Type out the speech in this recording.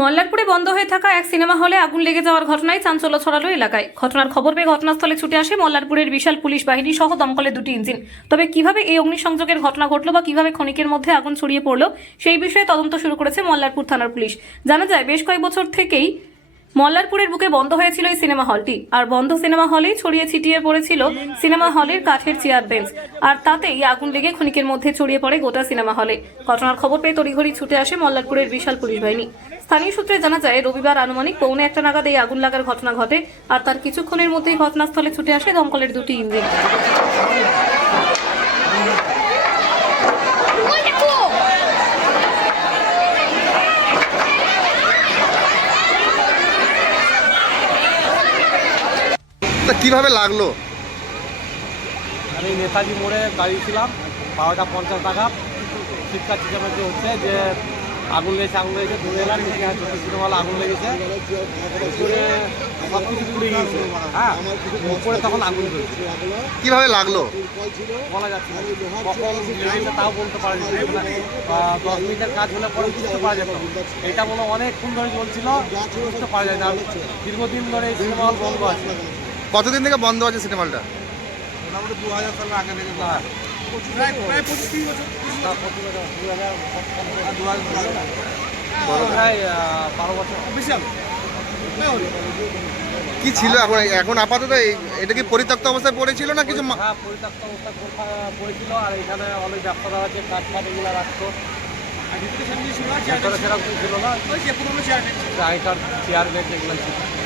মল্লারপুরে বন্ধ হয়ে থাকা এক সিনেমা হলে আগুন লেগে যাওয়ার ঘটনায় চাঞ্চল্য ছড়ালো এলাকায়। ঘটনার খবর পেয়ে ঘটনাস্থলে ছুটে আসে মল্লারপুরের বিশাল পুলিশ বাহিনী সহ দমকলের দুটি ইঞ্জিন। তবে কীভাবে এই অগ্নিসংযোগের ঘটনা ঘটলো বা কীভাবে ক্ষণিকের মধ্যে আগুন ছড়িয়ে পড়ল, সেই বিষয়ে তদন্ত শুরু করেছে মল্লারপুর থানার পুলিশ। জানা যায়, বেশ কয়েক বছর থেকেই মল্লারপুরের বুকে বন্ধ হয়েছিল এই সিনেমা হলটি। আর বন্ধ সিনেমা হলেই ছড়িয়ে ছিটিয়ে পড়েছিল সিনেমা হলের কাঠের চেয়ার বেঞ্চ। আর তাতেই আগুন লেগে ক্ষণিকের মধ্যে ছড়িয়ে পড়ে গোটা সিনেমা হলে। ঘটনার খবর পেয়ে তড়িঘড়ি ছুটে আসে মল্লারপুরের বিশাল পুলিশ বাহিনী। স্থানীয় সূত্রে জানা যায় রবিবার আনুমানিক পৌনে একটা নাগাদ এই আগুন লাগার ঘটনা ঘটে আর তার কিছুক্ষণের মধ্যেই ঘটনাস্থলে ছুটে আসে দমকলের দুটি ইঞ্জিন। তা কীভাবে লাগল? আমি নেতাজি মোড়ে দাঁড়িয়েছিলাম বারোটা পঞ্চাশ টাকা চিৎকার চিচামেচি হচ্ছে যে আগুন লেগেছে আগুন লেগেছে নিচে ছোটো সিনেমাল আগুন লেগেছে। উপরে সব কিছু পুড়ে গিয়েছে। হ্যাঁ উপরে তখন আগুন জ্বলছে কীভাবে লাগল? বলা যাচ্ছে না। কখন লেগেছে তাও বলতে পারা যাচ্ছে দশ মিনিটের কাজ হলে পরে বুঝতে পারা যেত। এটা মনে হয় অনেকক্ষণ ধরে চলছিল বুঝতে পারা যায় না। দীর্ঘদিন ধরে এই সিনেমা হল বন্ধ আছে। কতদিন থেকে বন্ধ আছে সিনেমা হলটা মোটামুটি দু হাজার সালের আগে থেকে হ্যাঁ। প্রায় প্রায় পঁচিশ তিরিশ বছর দু হাজার হলো। কি ছিল এখন? এখন আপাতত এই- এটা কি পরিত্যক্ত অবস্থায় পড়েছিল না কিছু মা- হ্যাঁ পরিত্যক্ত অবস্থা পড়া- পড়েছিল আর এখানে অনেক ব্যবসাদার আছে কাঠ ফাট এগুলো রাখতো। আর সেরকম কিছু ছিল না। ওই যে পুরোনো চেয়ার। চেয়ার বেঞ্চ এগুলো ছিল।